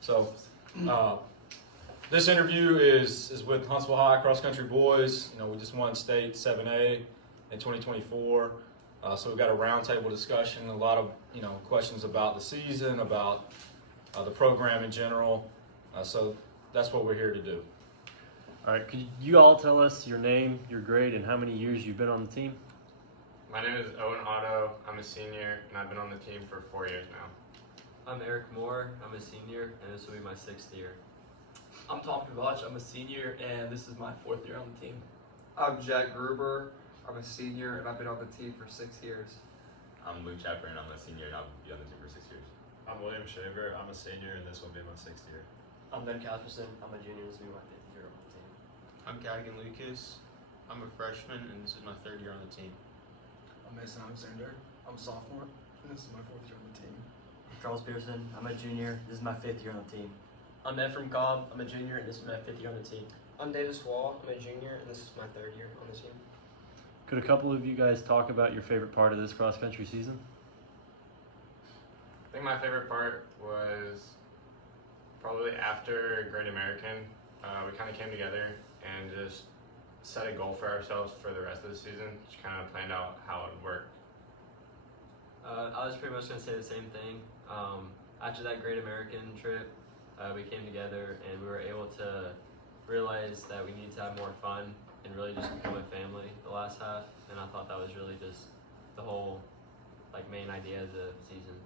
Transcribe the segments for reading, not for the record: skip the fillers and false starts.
So this interview is with Huntsville High cross country boys. We just won state 7A in 2024. So we've got a roundtable discussion, a lot of questions about the season, about the program in general. So that's what we're here to do. All right, could you all tell us your name, your grade, and how many years you've been on the team? My name is Owen Otto. I'm a senior, and I've been on the team for 4 years now. I'm Eric Moore. I'm a senior, and this will be my 6th year. I'm Tom Kovac. I'm a senior, and this is my 4th year on the team. I'm Jack Gruber. I'm a senior, and I've been on the team for 6 years. I'm Luke Chapman. I'm a senior, and I'll be on the team for 6 years. I'm William Shaver. I'm a senior, and this will be my 6th year. I'm Ben Casperson. I'm a junior. This will be my 5th year on the team. I'm Cadigan Lucas. I'm a freshman, and this is my 3rd year on the team. I'm Mason Alexander. I'm a sophomore, and this is my 4th year on the team. Charles Pearson. I'm a junior. This is my 5th year on the team. I'm Ephraim Cobb. I'm a junior, and this is my 5th year on the team. I'm Davis Wall. I'm a junior, and this is my 3rd year on the team. Could a couple of you guys talk about your favorite part of this cross-country season? I think my favorite part was probably after Great American. We kind of came together and just set a goal for ourselves for the rest of the season. Just kind of planned out how it would work. I was pretty much going to say the same thing. After that Great American trip, we came together and we were able to realize that we need to have more fun and really just become a family the last half. And I thought that was really just the whole main idea of the season.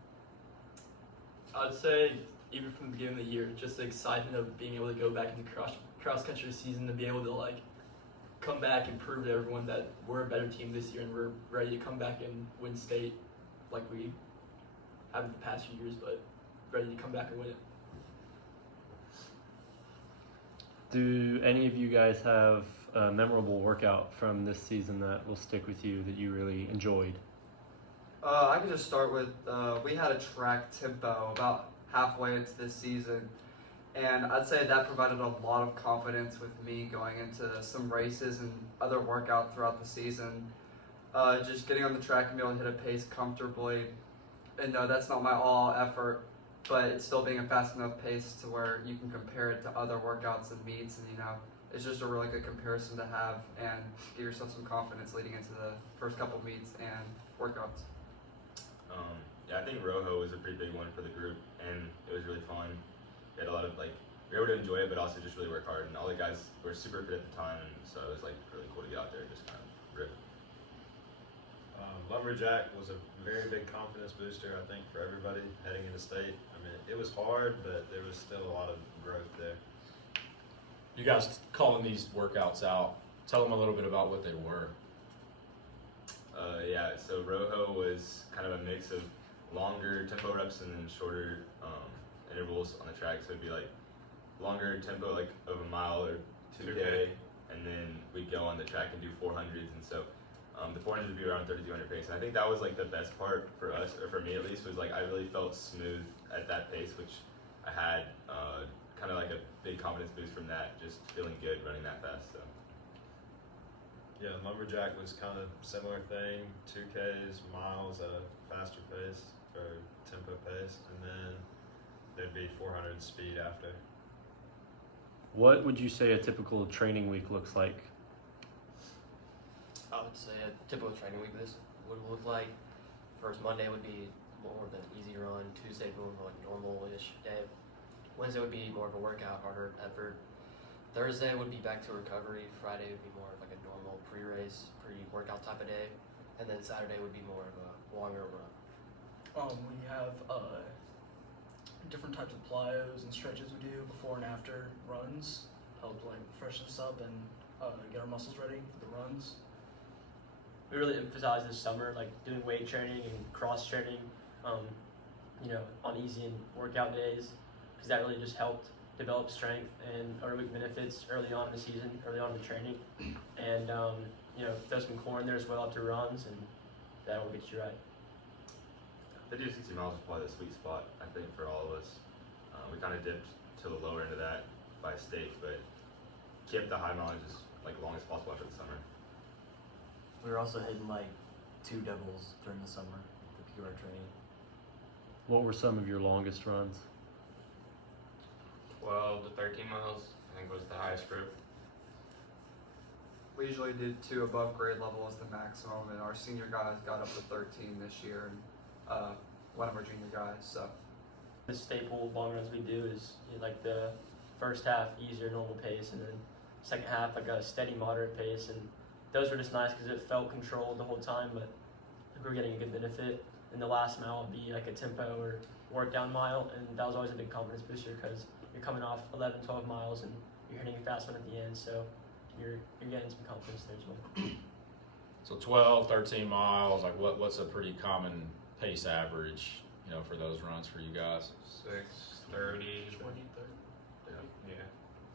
I'd say even from the beginning of the year, just the excitement of being able to go back into cross country season and be able to come back and prove to everyone that we're a better team this year and we're ready to come back and win state like we have in the past few years, but ready to come back and win it. Do any of you guys have a memorable workout from this season that will stick with you that you really enjoyed? I can just start with, we had a track tempo about halfway into this season, and I'd say that provided a lot of confidence with me going into some races and other workouts throughout the season. Just getting on the track and be able to hit a pace comfortably. And no, that's not my all effort, but it's still being a fast enough pace to where you can compare it to other workouts and meets, and it's just a really good comparison to have and give yourself some confidence leading into the first couple meets and workouts. Yeah, I think Rojo was a pretty big one for the group, and it was really fun. We had a lot of we were able to enjoy it, but also just really work hard. And all the guys were super fit at the time, and so it was really cool to get out there and just kind of rip. Lumberjack was a very big confidence booster, I think, for everybody heading into state. I mean, it was hard, but there was still a lot of growth there. You guys calling these workouts out, tell them a little bit about what they were. Yeah, so Rojo was kind of a mix of longer tempo reps and then shorter intervals on the track. So it'd be longer tempo, of a mile or 2K, and then we'd go on the track and do 400s. And so the 400s would be around 3,200 pace. And I think that was the best part for us, or for me at least, was I really felt smooth at that pace, which I had kind of a big confidence boost from that, just feeling good running that fast. So. Yeah, Lumberjack was kind of similar thing, 2Ks, miles at a faster pace, or tempo pace, and then there'd be 400 speed after. What would you say a typical training week looks like? I would say a typical training week this would look like. First Monday would be more of an easy run. Tuesday would be more of a normal-ish day. Wednesday would be more of a workout, harder effort. Thursday would be back to recovery. Friday would be more of a normal pre-race, pre-workout type of day. And then Saturday would be more of a longer run. We have different types of plyos and stretches we do before and after runs. Help freshen us up and get our muscles ready for the runs. We really emphasized this summer, doing weight training and cross training, on easy and workout days, because that really just helped develop strength and aerobic benefits early on in the season, early on in the training, and throw some core in there as well after runs, and that will get you right. 50 to 60 miles is probably the sweet spot, I think, for all of us. We kind of dipped to the lower end of that by state, but kept the high mileage as long as possible after the summer. We were also hitting 2 doubles during the summer to PR training. What were some of your longest runs? 12 to 13 miles, I think was the highest group. We usually do 2 above grade level as the maximum, and our senior guys got up to 13 this year, and one of our junior guys. So The staple long runs we do is like the first half easier normal pace, and then second half like a steady moderate pace, and those were just nice because it felt controlled the whole time, but we were getting a good benefit. And the last mile would be like a tempo or work down mile, and that was always a big confidence booster because you're coming off 11, 12 miles and you're hitting a fast one at the end, so you're getting some confidence there as well. So 12, 13 miles, like what's a pretty common pace average, for those runs for you guys? 6:30. 20, 30. Yeah.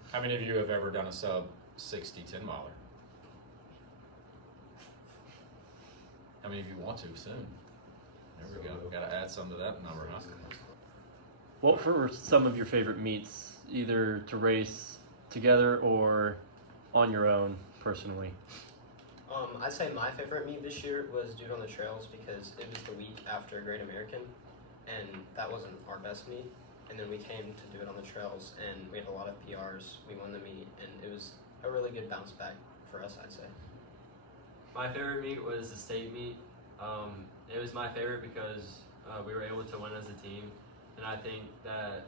How many of you have ever done a sub 60 10 miler? How many of you want to soon? There we go. Got to add some to that number, huh? What were some of your favorite meets, either to race together or on your own personally? I'd say my favorite meet this year was Dude on the Trails because it was the week after Great American, and that wasn't our best meet. And then we came to do it on the trails, and we had a lot of PRs. We won the meet, and it was a really good bounce back for us, I'd say. My favorite meet was the state meet. It was my favorite because we were able to win as a team, and I think that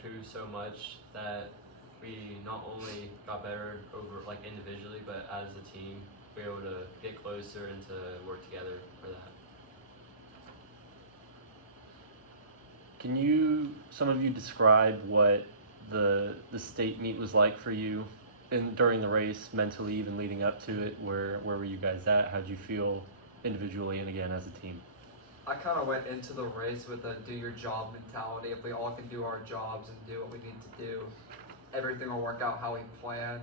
proved so much that we not only got better over individually, but as a team, we were able to get closer and to work together for that. Can some of you describe what the state meet was like for you during the race, mentally, even leading up to it? Where were you guys at? How'd you feel individually and again as a team? I kind of went into the race with a do your job mentality. If we all can do our jobs and do what we need to do, everything will work out how we planned.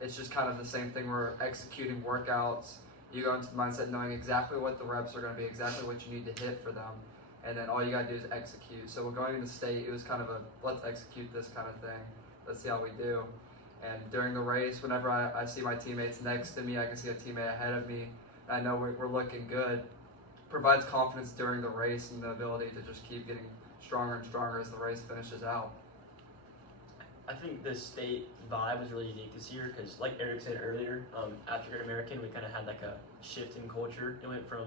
It's just kind of the same thing. We're executing workouts. You go into the mindset knowing exactly what the reps are going to be, exactly what you need to hit for them, and then all you got to do is execute. So we're going into state, it was kind of a let's execute this kind of thing. Let's see how we do. And during the race, whenever I see my teammates next to me, I can see a teammate ahead of me, I know we're looking good. Provides confidence during the race and the ability to just keep getting stronger and stronger as the race finishes out. I think the state vibe was really unique this year because, like Eric said earlier, after Great American, we kind of had like a shift in culture. It went from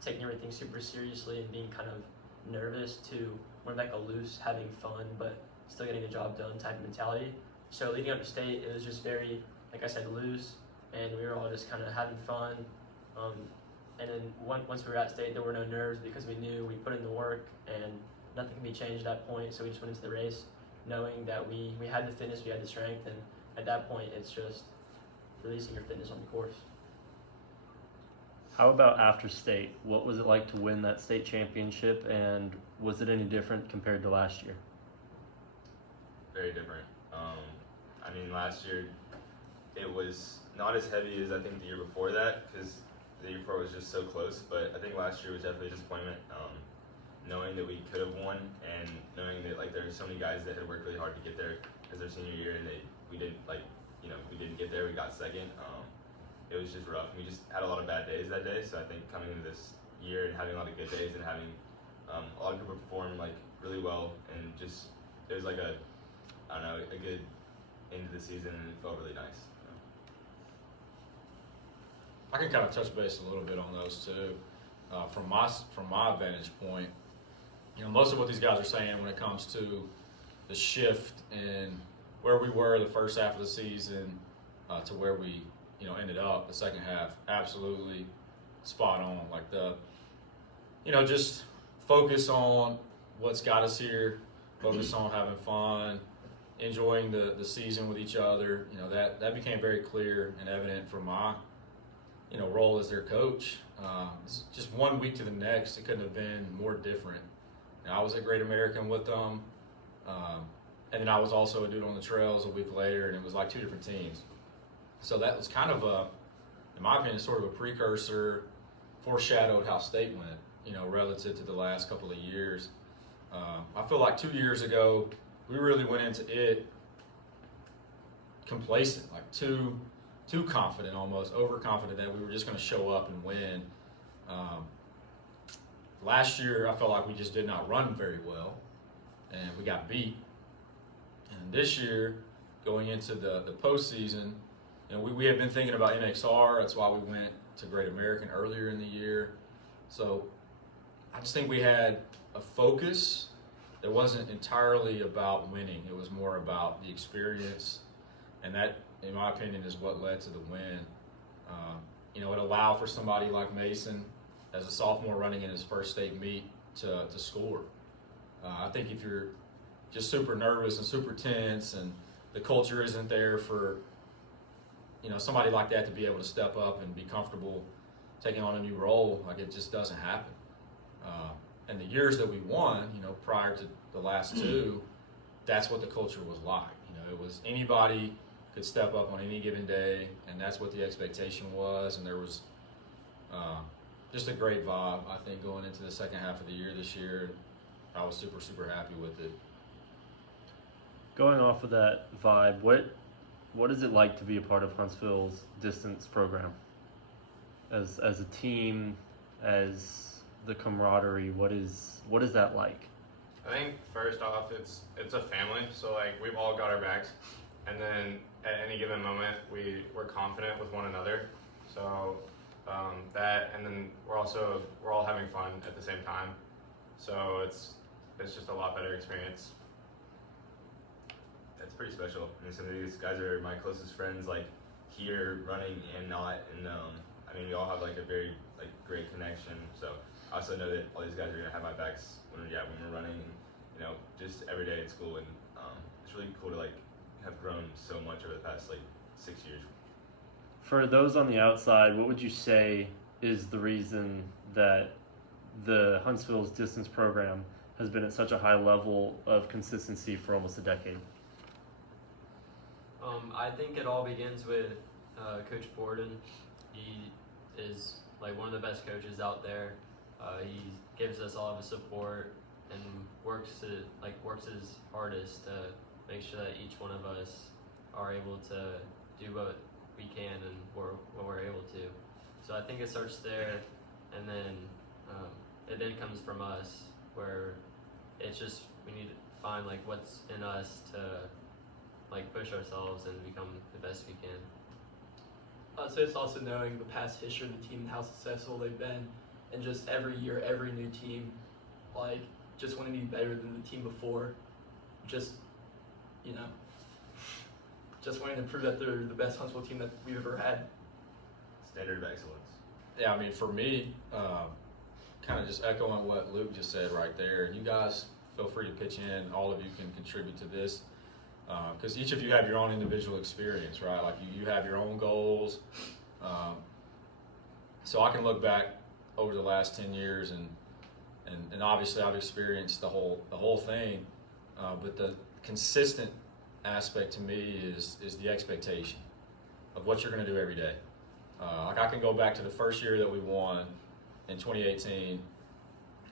taking everything super seriously and being kind of nervous to more like a loose, having fun, but still getting the job done type of mentality. So leading up to state, it was just very, like I said, loose, and we were all just kind of having fun. And then once we were at state, there were no nerves because we knew we put in the work and nothing can be changed at that point. So we just went into the race knowing that we had the fitness, we had the strength, and at that point, it's just releasing your fitness on the course. How about after state? What was it like to win that state championship, and was it any different compared to last year? Very different. Last year it was not as heavy as I think the year before that because the year before was just so close. But I think last year was definitely a disappointment. Knowing that we could have won and knowing that there were so many guys that had worked really hard to get there as their senior year and we didn't get there. We got second. It was just rough. We just had a lot of bad days that day. So I think coming into this year and having a lot of good days and having a lot of people perform really well and just it was a good end of the season and it felt really nice. I can kind of touch base a little bit on those too. From my vantage point, most of what these guys are saying when it comes to the shift in where we were the first half of the season to where we ended up the second half, absolutely spot on. Just focus on what's got us here, focus on having fun, enjoying the season with each other. That became very clear and evident from my role as their coach. It's just 1 week to the next, it couldn't have been more different. I was at Great American with them, and then I was also a Dude on the Trails a week later, and it was like 2 different teams. So that was kind of in my opinion, sort of a precursor, foreshadowed how state went, relative to the last couple of years. I feel like 2 years ago, we really went into it complacent, too confident, almost overconfident that we were just going to show up and win. Last year, I felt like we just did not run very well, and we got beat. And this year, going into the postseason, we have been thinking about NXR. That's why we went to Great American earlier in the year. So I just think we had a focus that wasn't entirely about winning. It was more about the experience, and that, in my opinion, is what led to the win. It allowed for somebody like Mason, as a sophomore running in his first state meet, to score. I think if you're just super nervous and super tense and the culture isn't there for somebody like that to be able to step up and be comfortable taking on a new role, like, it just doesn't happen. And the years that we won, prior to the last two, that's what the culture was like. It was anybody could step up on any given day, and that's what the expectation was. And there was just a great vibe, I think, going into the second half of the year this year. I was super, super happy with it. Going off of that vibe, what is it like to be a part of Huntsville's distance program? As a team, as the camaraderie, what is that like? I think first off, it's a family, so like we've all got our backs, and then at any given moment we're confident with one another. So that, and then we're all having fun at the same time. So it's just a lot better experience. That's pretty special. And some of these guys are my closest friends, like here running and not. And we all have like a very great connection. So I also know that all these guys are gonna have my backs when we're running, and just every day in school. And it's really cool to have grown so much over the past 6 years. For those on the outside, what would you say is the reason that the Huntsville's distance program has been at such a high level of consistency for almost a decade? I think it all begins with Coach Borden. He is one of the best coaches out there. He gives us all of his support and works his hardest to make sure that each one of us are able to do what we can and what we're able to. So I think it starts there, and then it then comes from us, where it's just we need to find what's in us to push ourselves and become the best we can. I'd say it's also knowing the past history of the team and how successful they've been, and just every year, every new team, just wanting to be better than the team before. Just wanting to prove that they're the best Huntsville team that we've ever had. Standard of excellence. Yeah, for me, kind of just echoing what Luke just said right there, and you guys feel free to pitch in. All of you can contribute to this, because each of you have your own individual experience, right? You have your own goals. So I can look back over the last 10 years, and obviously I've experienced the whole thing, but the consistent aspect to me is the expectation of what you're going to do every day. I can go back to the first year that we won in 2018,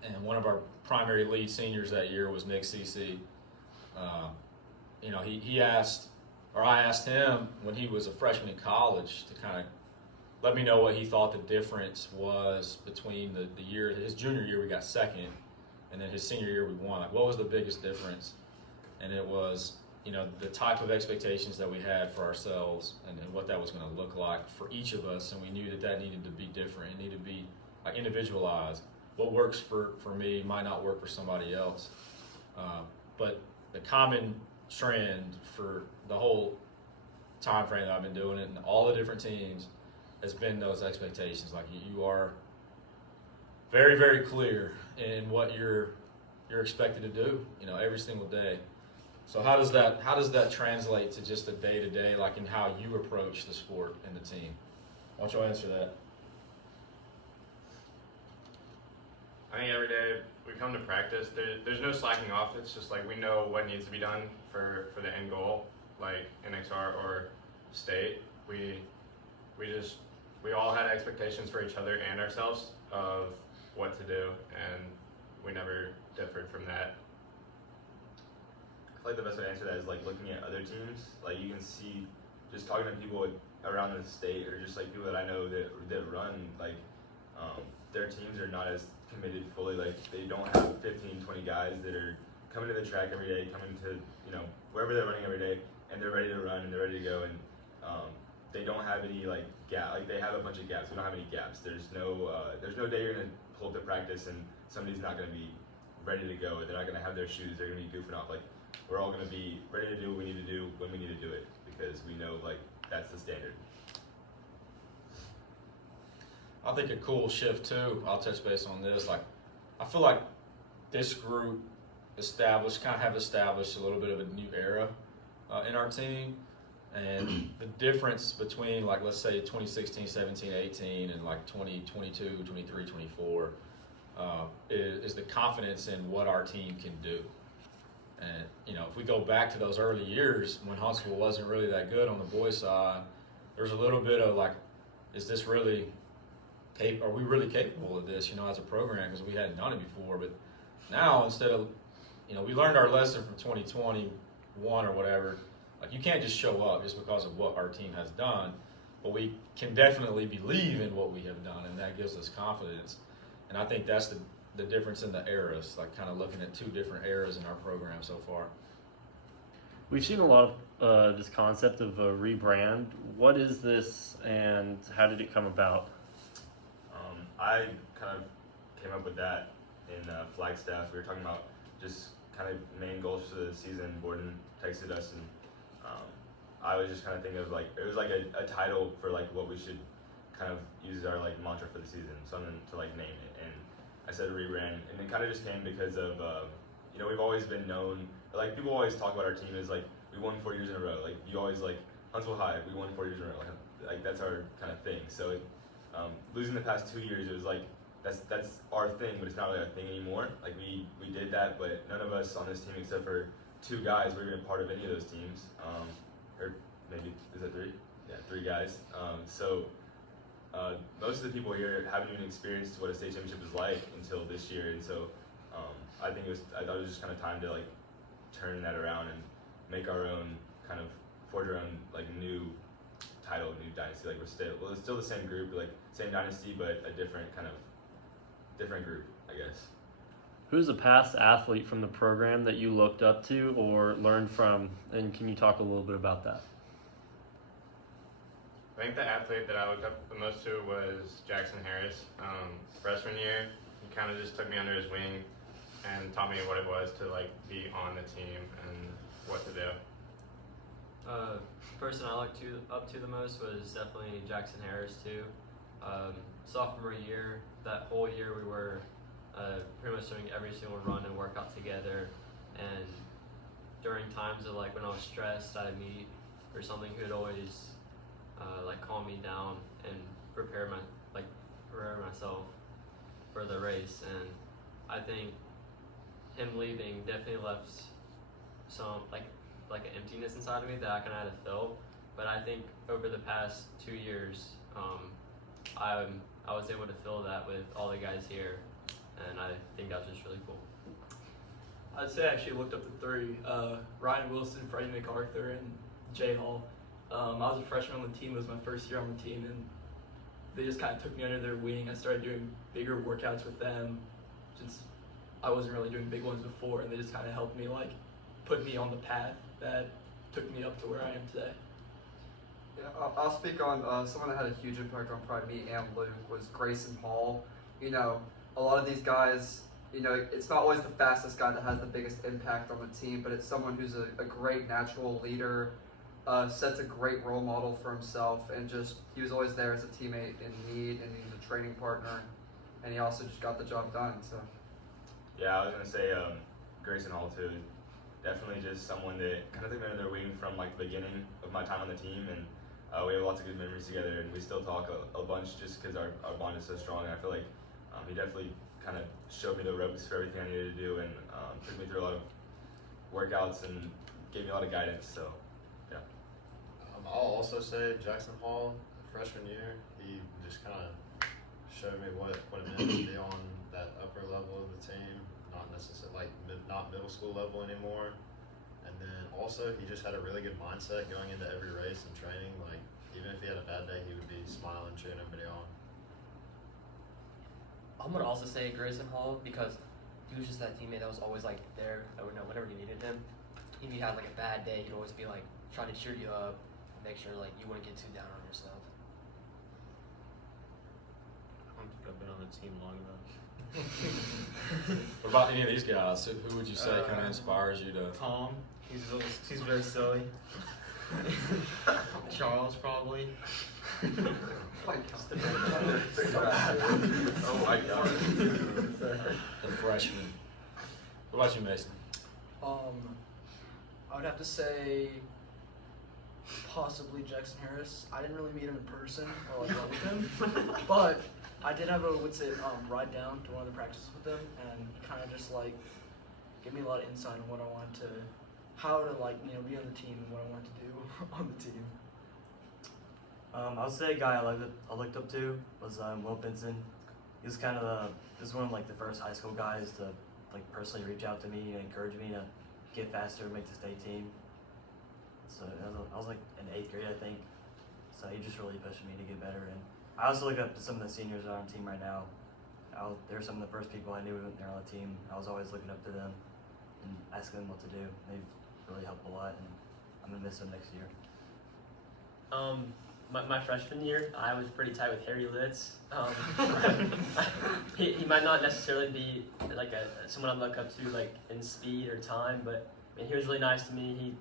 and one of our primary lead seniors that year was Nick Cece. He asked, or I asked him when he was a freshman in college to kind of let me know what he thought the difference was between the year, his junior year we got second, and then his senior year we won. What was the biggest difference? And it was, the type of expectations that we had for ourselves and what that was going to look like for each of us, and we knew that needed to be different. It needed to be individualized. What works for me might not work for somebody else. But the common trend for the whole time frame that I've been doing it and all the different teams has been those expectations. You are very, very clear in what you're expected to do, every single day. So how does that translate to just the day-to-day, in how you approach the sport and the team? Why don't you answer that? I think every day we come to practice, there's no slacking off. It's just we know what needs to be done for the end goal, like NXR or state. We all had expectations for each other and ourselves of what to do, and we never differed from that. I feel the best way to answer that is looking at other teams. You can see, just talking to people around the state, or just people that I know that run, their teams are not as committed fully. They don't have 15, 20 guys that are coming to the track every day, coming to wherever they're running every day, and they're ready to run and they're ready to go, and they don't have any like gap. Like they have a bunch of gaps. We don't have any gaps. There's no day you're gonna pull up to practice and somebody's not gonna be ready to go. They're not gonna have their shoes. They're gonna be goofing off. Like we're all gonna be ready to do what we need to do when we need to do it because we know like that's the standard. I think a cool shift too. I'll touch base on this. Like, I feel like this group have established a little bit of a new era in our team, and the difference between like let's say 2016, 17, 18, and like 2022, 23, 24 is the confidence in what our team can do. And if we go back to those early years when Huntsville wasn't really that good on the boys' side, there's a little bit of like, is this really? Are we really capable of this, as a program, because we hadn't done it before. But now, instead of, we learned our lesson from 2021 or whatever. Like, you can't just show up just because of what our team has done, but we can definitely believe in what we have done, and that gives us confidence. And I think that's the difference in the eras, like kind of looking at two different eras in our program so far. We've seen a lot of this concept of a rebrand. What is this, and how did it come about? I kind of came up with that in Flagstaff. We were talking about just kind of main goals for the season. Borden texted us, and I was just kind of thinking of like it was like a title for like what we should kind of use as our like mantra for the season, something to like name it. And I said rebrand, and it kind of just came because of we've always been known, like people always talk about our team as like we won 4 years in a row. Like you always like Huntsville High, we won 4 years in a row. Like that's our kind of thing. So. Losing the past 2 years, it was like that's our thing, but it's not really our thing anymore. Like we did that, but none of us on this team, except for 2 guys, were even part of any of those teams. Or maybe is that 3? Yeah, 3 guys. Most of the people here haven't even experienced what a state championship is like until this year, and so I thought it was just kind of time to like turn that around and make our own kind of forge our own like new title, new dynasty. Like it's still the same group, like same dynasty, but a different group, I guess. Who's a past athlete from the program that you looked up to or learned from, and can you talk a little bit about that? I think the athlete that I looked up the most to was Jackson Harris. Freshman year, he kind of just took me under his wing and taught me what it was to like be on the team and what to do. Person I looked up to the most was definitely Jackson Harris too. Sophomore year, that whole year we were pretty much doing every single run and workout together. And during times of like when I was stressed at a meet or something, he would always like calm me down and prepare myself for the race. And I think him leaving definitely left some like an emptiness inside of me that I kind of had to fill. But I think over the past 2 years, I was able to fill that with all the guys here, and I think that was just really cool. I'd say I actually looked up the 3, Ryan Wilson, Freddie MacArthur, and Jay Hall. I was a freshman on the team. It was my first year on the team, and they just kind of took me under their wing. I started doing bigger workouts with them since I wasn't really doing big ones before, and they just kind of helped me like put me on the path that took me up to where I am today. Yeah, I'll speak on someone that had a huge impact on probably me and Luke was Grayson Hall. A lot of these guys, it's not always the fastest guy that has the biggest impact on the team, but it's someone who's a great natural leader, sets a great role model for himself, and just he was always there as a teammate in need, and he's a training partner, and he also just got the job done. So. Yeah, I was gonna say Grayson Hall too. Definitely just someone that kind of took me under their wing from like the beginning of my time on the team, and we have lots of good memories together, and we still talk a bunch just because our bond is so strong. And I feel like he definitely kind of showed me the ropes for everything I needed to do, and took me through a lot of workouts and gave me a lot of guidance. So, yeah. I'll also say Jackson Hall, freshman year, he just kind of showed me what it meant to be on that upper level of the team. Not necessarily not middle school level anymore, and then also he just had a really good mindset going into every race and training. Like even if he had a bad day, he would be smiling, cheering everybody on. I'm gonna also say Grayson Hall because he he was just that teammate that was always like there. Whenever you needed him, if you had like a bad day, he'd always be like trying to cheer you up, make sure like you wouldn't get too down on yourself. I don't think I've been on the team long enough. What about any of these guys? Who would you say kind of inspires you to? Tom, he's very silly. Charles probably. Oh my god. The freshman. What about you, Mason? I would have to say possibly Jackson Harris. I didn't really meet him in person or like run with him, but I did have a ride down to one of the practices with him, and he kind of just like gave me a lot of insight on what I wanted to, how to like be on the team and what I wanted to do on the team. I would say a guy I looked up to was Will Pinson. He was kind of one of like the first high school guys to like personally reach out to me and encourage me to get faster, make the state team. So I was like in 8th grade, I think. So he just really pushed me to get better. And I also look up to some of the seniors that are on the team right now. They're some of the first people I knew when they were on the team. I was always looking up to them and asking them what to do. They've really helped a lot, and I'm gonna miss them next year. My freshman year, I was pretty tight with Harry Litz. He might not necessarily be like someone I look up to like in speed or time, but I mean, he was really nice to me. He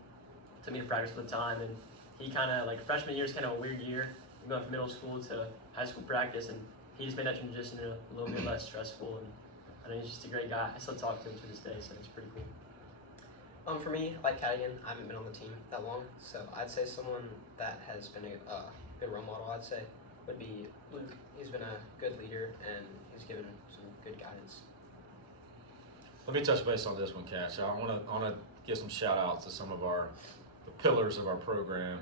took me to practice all the time, and he kind of like freshman year is kind of a weird year. You're going from middle school to high school practice, and he just made that transition a little bit less stressful. And I mean, he's just a great guy. I still talk to him to this day, so it's pretty cool. For me, like Cadigan, I haven't been on the team that long, so I'd say someone that has been a good role model, I'd say, would be Luke. He's been a good leader, and he's given some good guidance. Let me touch base on this one, Cash. I want to give some shout outs to some of the pillars of our program.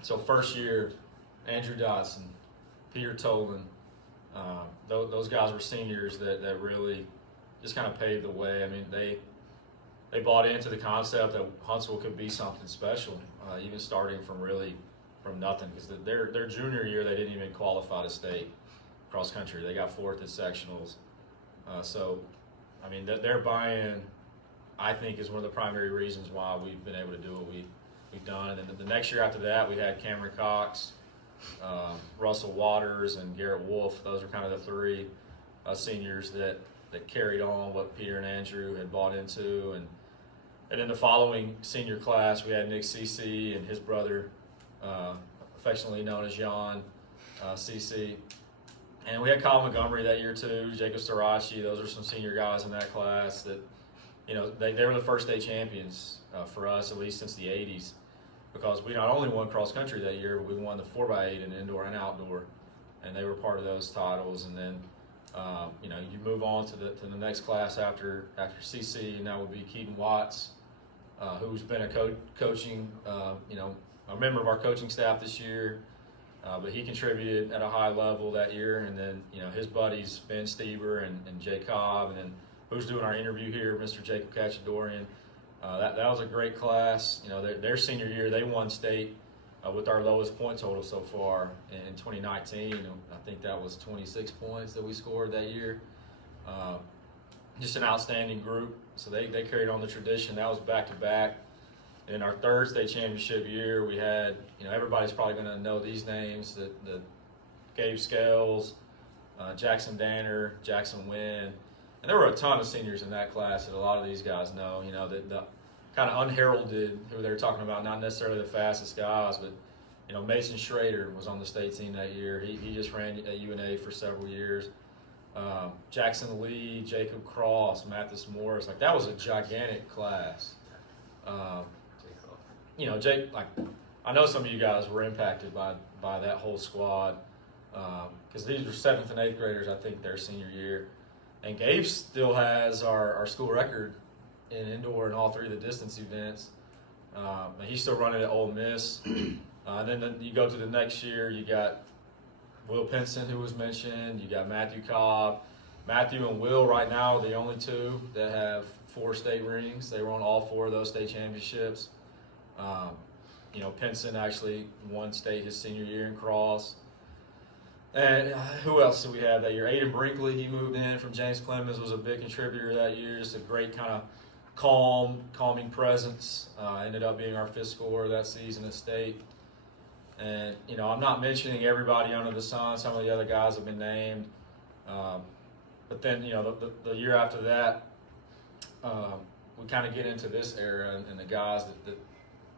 So first year, Andrew Dotson, Peter Tolan, those guys were seniors that really just kind of paved the way. I mean, they bought into the concept that Huntsville could be something special, even starting from nothing. Because their junior year, they didn't even qualify to state cross country. They got 4th at sectionals. So, I mean, their buy-in, I think, is one of the primary reasons why we've been able to do what we've done. And then the next year after that, we had Cameron Cox, Russell Waters, and Garrett Wolf. Those are kind of the 3 seniors that carried on what Peter and Andrew had bought into. And in the following senior class, we had Nick CC and his brother, affectionately known as Jan CC. And we had Kyle Montgomery that year too, Jacob Starachi. Those are some senior guys in that class that, they were the first state champions for us, at least since the 80s, because we not only won cross country that year, but we won the 4x8 in indoor and outdoor, and they were part of those titles. And then, you move on to the next class after CC, and that would be Keaton Watts, who's been a coaching, a member of our coaching staff this year. But he contributed at a high level that year, and then his buddies Ben Stever and Jay Cobb, and then who's doing our interview here, Mr. Jacob Cachadorian. That was a great class. Their senior year, they won state with our lowest point total so far in 2019. I think that was 26 points that we scored that year. Just an outstanding group. So they carried on the tradition. That was back to back. In our 3rd state championship year, we had, everybody's probably going to know these names, the Gabe Scales, Jackson Danner, Jackson Wynn. And there were a ton of seniors in that class that a lot of these guys know, the kind of unheralded, who they're talking about, not necessarily the fastest guys, but, Mason Schrader was on the state team that year. He just ran at UNA for several years. Jackson Lee, Jacob Cross, Mathis Morris, that was a gigantic class. Jake, I know some of you guys were impacted by that whole squad, because these were 7th and 8th graders, I think, their senior year. And Gabe still has our school record in indoor and all 3 of the distance events. And he's still running at Ole Miss. And then you go to the next year, you got Will Pinson, who was mentioned. You got Matthew Cobb. Matthew and Will right now are the only 2 that have 4 state rings. They were on all 4 of those state championships. Pinson actually won state his senior year in cross. And who else did we have that year? Aiden Brinkley, he moved in from James Clemens, was a big contributor that year. Just a great kind of calming presence. Ended up being our 5th scorer that season at state. And, I'm not mentioning everybody under the sun. Some of the other guys have been named. But then, the year after that, we kind of get into this era and the guys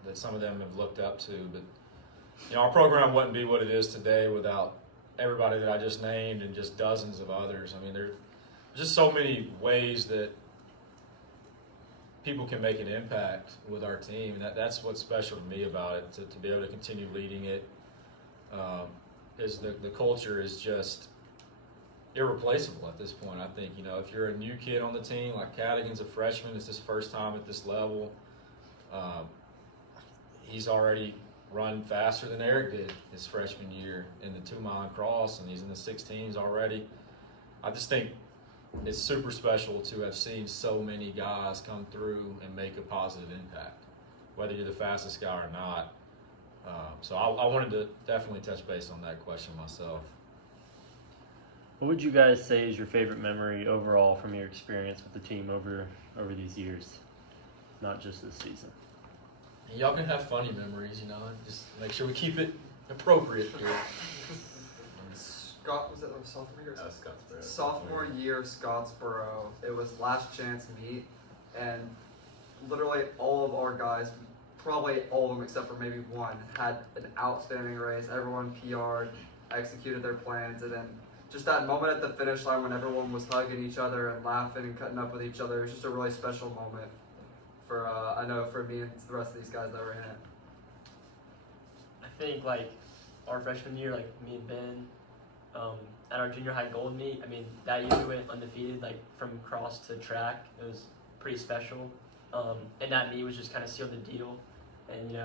that some of them have looked up to. But, our program wouldn't be what it is today without everybody that I just named and just dozens of others. I mean, there's just so many ways that people can make an impact with our team, and that's what's special to me about it. To be able to continue leading it, is the culture is just irreplaceable at this point. I think if you're a new kid on the team, like Cadigan's a freshman, it's his first time at this level. He's already run faster than Eric did his freshman year in the 2-mile and cross, and he's in the 16s already. I just think it's super special to have seen so many guys come through and make a positive impact, whether you're the fastest guy or not. So I wanted to definitely touch base on that question myself. What would you guys say is your favorite memory overall from your experience with the team over these years, not just this season? Y'all can have funny memories, just make sure we keep it appropriate here. Scott, was it sophomore year? Scottsboro. Sophomore year, Scottsboro. It was last chance meet, and literally all of our guys, probably all of them except for maybe one, had an outstanding race. Everyone PR'd, executed their plans, and then just that moment at the finish line when everyone was hugging each other and laughing and cutting up with each other, it was just a really special moment for I know for me and the rest of these guys that were in it. I think our freshman year, me and Ben, at our junior high gold meet, that year we went undefeated, from cross to track. It was pretty special. And that meet was just kind of sealed the deal. And,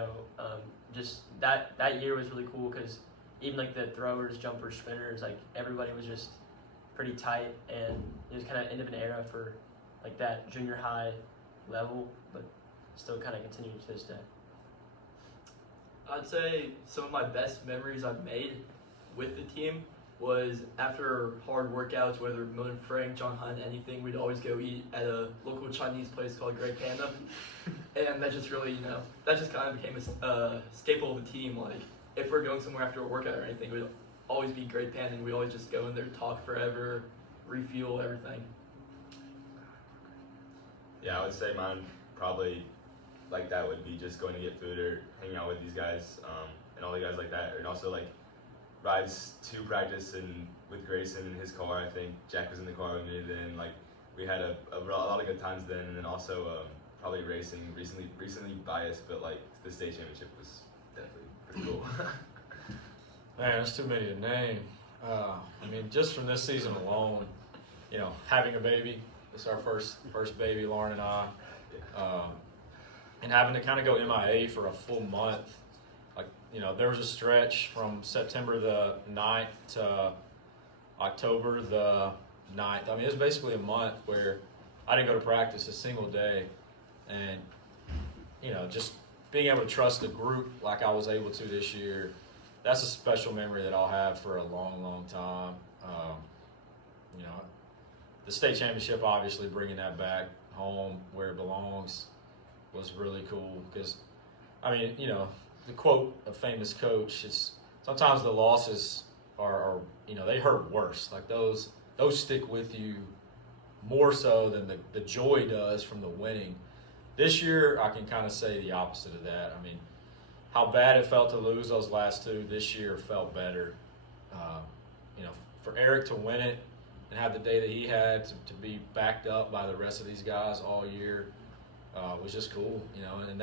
just that year was really cool because even the throwers, jumpers, sprinters, everybody was just pretty tight. And it was kind of end of an era for that junior high level, but still kind of continuing to this day. I'd say some of my best memories I've made with the team was after hard workouts, whether Milton Frank, John Hunt, anything, we'd always go eat at a local Chinese place called Great Panda. And that just really, that just kind of became a staple of the team. If we're going somewhere after a workout or anything, we'd always be Great Panda, and we'd always just go in there, talk forever, refuel, everything. Yeah, I would say mine probably that would be just going to get food or hanging out with these guys and all the guys like that, and also rides to practice and with Grayson in his car. I think Jack was in the car with me then. We had a lot of good times then, and then also probably racing. Recently biased, but the state championship was definitely pretty cool. Man, there's too many to name. Just from this season alone, having a baby. It's our first baby, Lauren and I, and having to kind of go MIA for a full month. There was a stretch from September the 9th to October the 9th. It was basically a month where I didn't go to practice a single day. And, just being able to trust the group like I was able to this year, that's a special memory that I'll have for a long, long time. The state championship, obviously bringing that back home where it belongs was really cool because, the quote of famous coach, it's sometimes the losses are they hurt worse. Those stick with you more so than the joy does from the winning. This year, I can kind of say the opposite of that. How bad it felt to lose those last two, this year felt better. For Eric to win it and have the day that he had to be backed up by the rest of these guys all year was just cool, and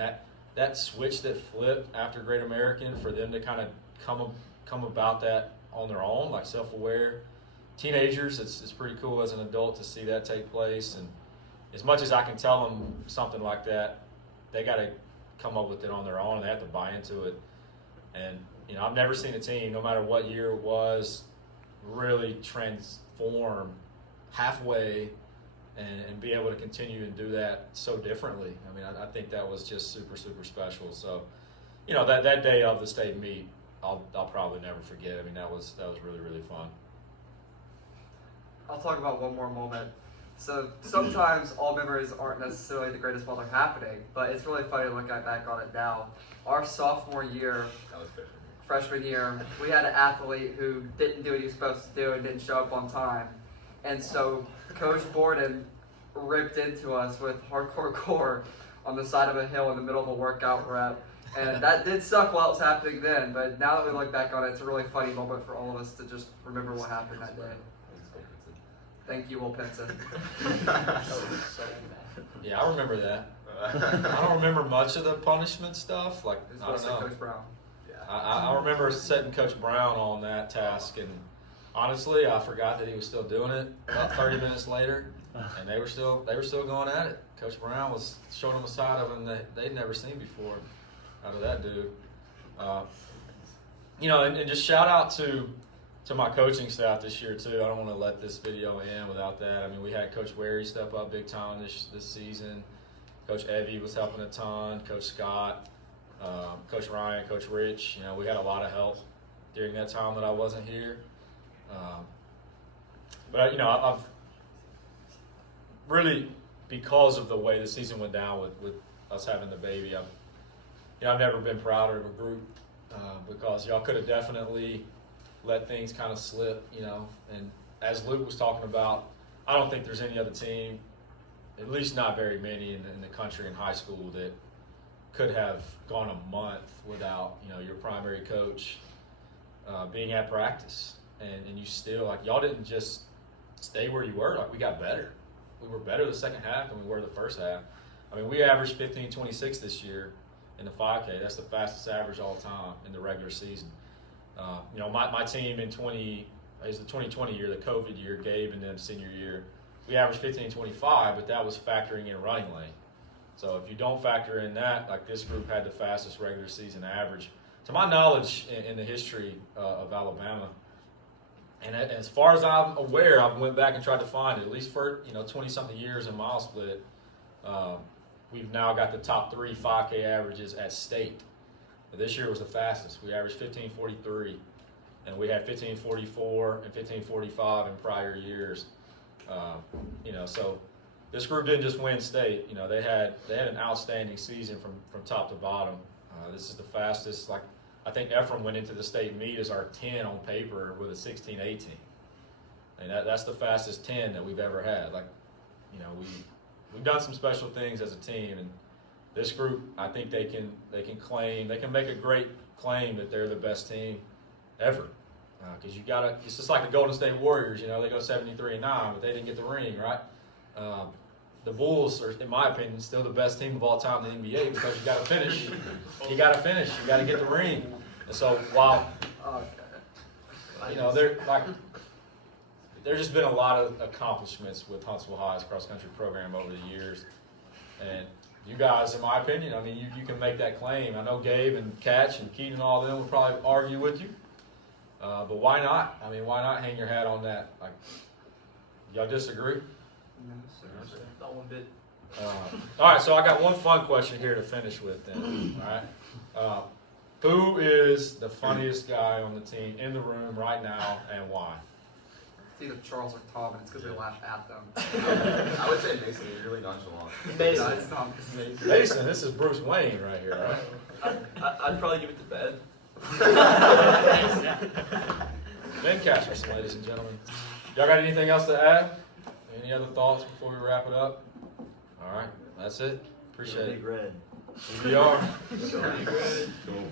that switch that flipped after Great American for them to kind of come about that on their own, self-aware. Teenagers, it's pretty cool as an adult to see that take place, and as much as I can tell them something like that, they got to come up with it on their own, and they have to buy into it. And, I've never seen a team, no matter what year it was, really transform halfway and be able to continue and do that so differently. I think that was just super, super special. So, that day of the state meet, I'll probably never forget. I mean, that was really, really fun. I'll talk about one more moment. So sometimes all memories aren't necessarily the greatest while they're happening, but it's really funny to look back on it now. Our sophomore year, That was freshman year, we had an athlete who didn't do what he was supposed to do and didn't show up on time. And so Coach Borden ripped into us with hardcore core on the side of a hill in the middle of a workout rep. And that did suck while it was happening then, but now that we look back on it, it's a really funny moment for all of us to just remember what happened that day. Thank you, Will Pinson. Yeah, I remember that. I don't remember much of the punishment stuff. Like, This I don't was know. Coach Brown. I remember setting Coach Brown on that task, and honestly, I forgot that he was still doing it about 30 minutes later, and they were still going at it. Coach Brown was showing them a side of him that they'd never seen before out of that dude. You know, and just shout out to my coaching staff this year too. I don't want to let this video end without that. I mean, we had Coach Wary step up big time this season. Coach Evie was helping a ton. Coach Scott, Coach Ryan, Coach Rich. You know, we had a lot of help during that time that I wasn't here. But you know, I've really, because of the way the season went down with us having the baby, I've never been prouder of a group because y'all could have definitely let things kind of slip, you know. And as Luke was talking about, I don't think there's any other team, at least not very many in the country in high school, that could have gone a month without, you know, your primary coach being at practice. And you still, like, y'all didn't just stay where you were. Like, we got better. We were better the second half than we were the first half. I mean, we averaged 15:26 this year in the 5K. That's the fastest average all time in the regular season. You know, my team in 2020 year, the COVID year, Gabe and them senior year, we averaged 15:25, but that was factoring in running lane. So if you don't factor in that, like, this group had the fastest regular season average, to my knowledge, in the history of Alabama. And as far as I'm aware, I went back and tried to find it, at least for, you know, 20-something years in mile split, we've now got the top 3 5K averages at state. This year was the fastest. We averaged 15:43, and we had 15:44 and 15:45 in prior years. You know, so this group didn't just win state. You know, they had an outstanding season from top to bottom. This is the fastest. Like, I think Ephraim went into the state meet as our 10 on paper with a 16:18. And that's the fastest 10 that we've ever had. Like, you know, we've done some special things as a team, and this group, I think they can make a great claim that they're the best team ever. Because it's just like the Golden State Warriors, you know, they go 73-9, but they didn't get the ring, right? The Bulls are, in my opinion, still the best team of all time in the NBA because you got to finish. You got to get the ring. And so while, you know, there's just been a lot of accomplishments with Huntsville High's cross-country program over the years. And you guys, in my opinion, I mean, you can make that claim. I know Gabe and Catch and Keaton and all of them would probably argue with you. But why not? I mean, why not hang your hat on that? Like, y'all disagree? No, sir. Not one bit. All right, so I got one fun question here to finish with then. All right. Who is the funniest guy on the team in the room right now, and why? It's either Charles or Tom, and it's because we laugh at them. I would say Mason. He's really nonchalant. No, it's not. Mason, this is Bruce Wayne right here, right? I'd probably give it to Ben. Ben Casherson, ladies and gentlemen. Y'all got anything else to add? Any other thoughts before we wrap it up? All right, that's it. Appreciate it. Big red. We are. Cool.